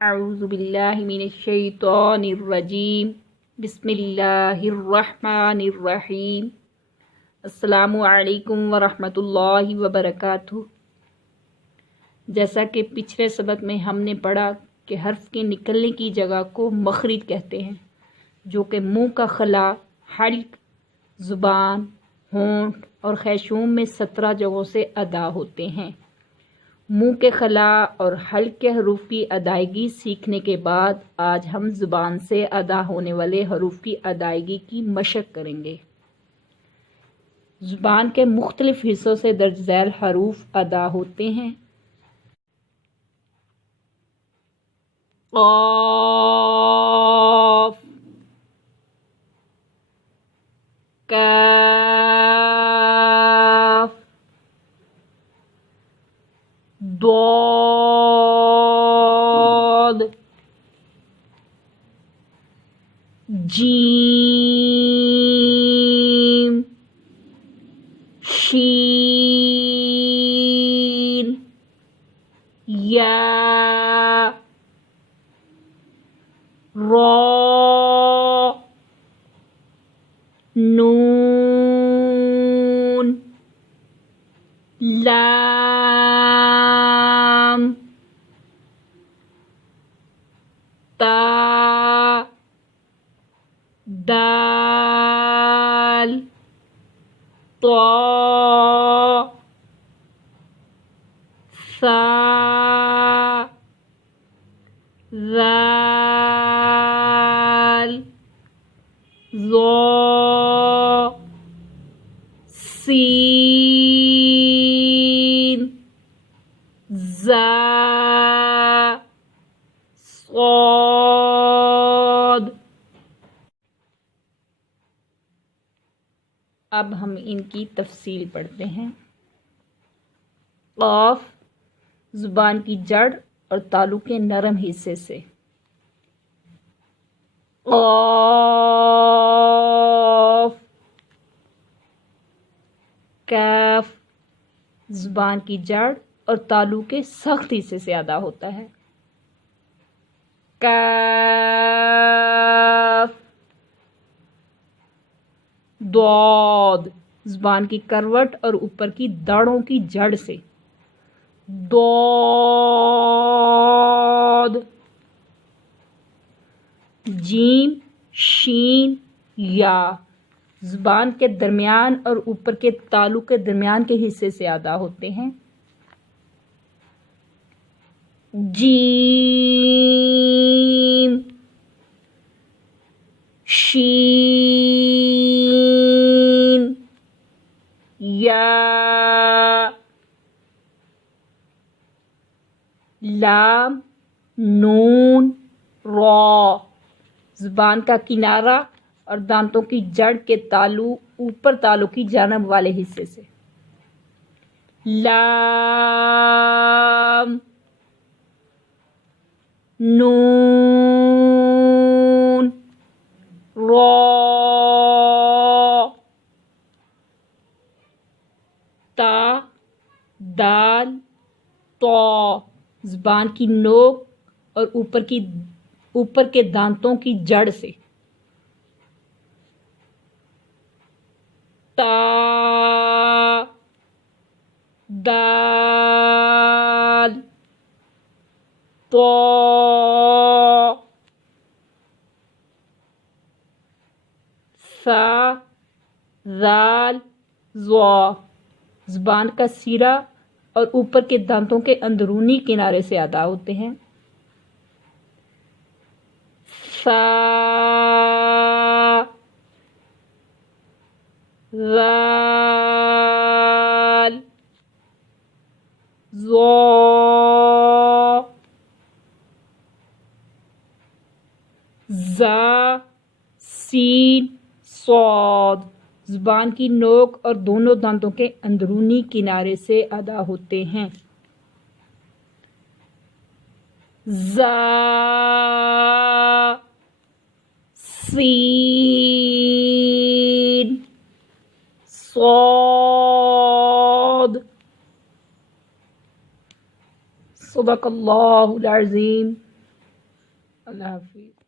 اعوذ باللہ من الشیطان الرجیم بسم اللہ الرحمن الرحیم السلام علیکم ورحمۃ اللہ وبرکاتہ۔ جیسا کہ پچھلے سبق میں ہم نے پڑھا کہ حرف کے نکلنے کی جگہ کو مخرج کہتے ہیں، جو کہ منہ کا خلا، حلق، زبان، ہونٹ اور خیشوم میں 17 جگہوں سے ادا ہوتے ہیں۔ منہ کے خلا اور حلق کے حروف کی ادائیگی سیکھنے کے بعد آج ہم زبان سے ادا ہونے والے حروف کی ادائیگی کی مشق کریں گے۔ زبان کے مختلف حصوں سے درج ذیل حروف ادا ہوتے ہیں۔ قاف، کاف، ضاد، جیم، شین، یا، را، نون، لام، تا، دال، طا، ثا، ذال، ظا، سین، زا، صاد۔ اب ہم ان کی تفصیل پڑھتے ہیں۔ قاف زبان کی جڑ اور تالو کے نرم حصے سے۔ قاف۔ کاف زبان کی جڑ اور تالو کے سخت حصے سے ادا ہوتا ہے۔ کاف۔ ضاد زبان کی کروٹ اور اوپر کی داڑھوں کی جڑ سے۔ ضاد۔ جیم، شین، یا زبان کے درمیان اور اوپر کے تالو کے درمیان کے حصے سے ادا ہوتے ہیں۔ جیم، شین، یا، لام، نون، را زبان کا کنارہ اور دانتوں کی جڑ کے تالو اوپر تالو کی جانب والے حصے سے۔ لام، نون، را، تا، دال، طا زبان کی نوک اور اوپر کے دانتوں کی جڑ سے۔ تا، دال، طا، ثا، ذال، ظا زبان کا سیرا اور اوپر کے دانتوں کے اندرونی کنارے سے ادا ہوتے ہیں۔ ثا، ذال، ظا، زا، سین، صاد زبان کی نوک اور دونوں دانتوں کے اندرونی کنارے سے ادا ہوتے ہیں۔ زا، سین، صاد۔ صدق اللہ العظیم۔ اللہ حافظ.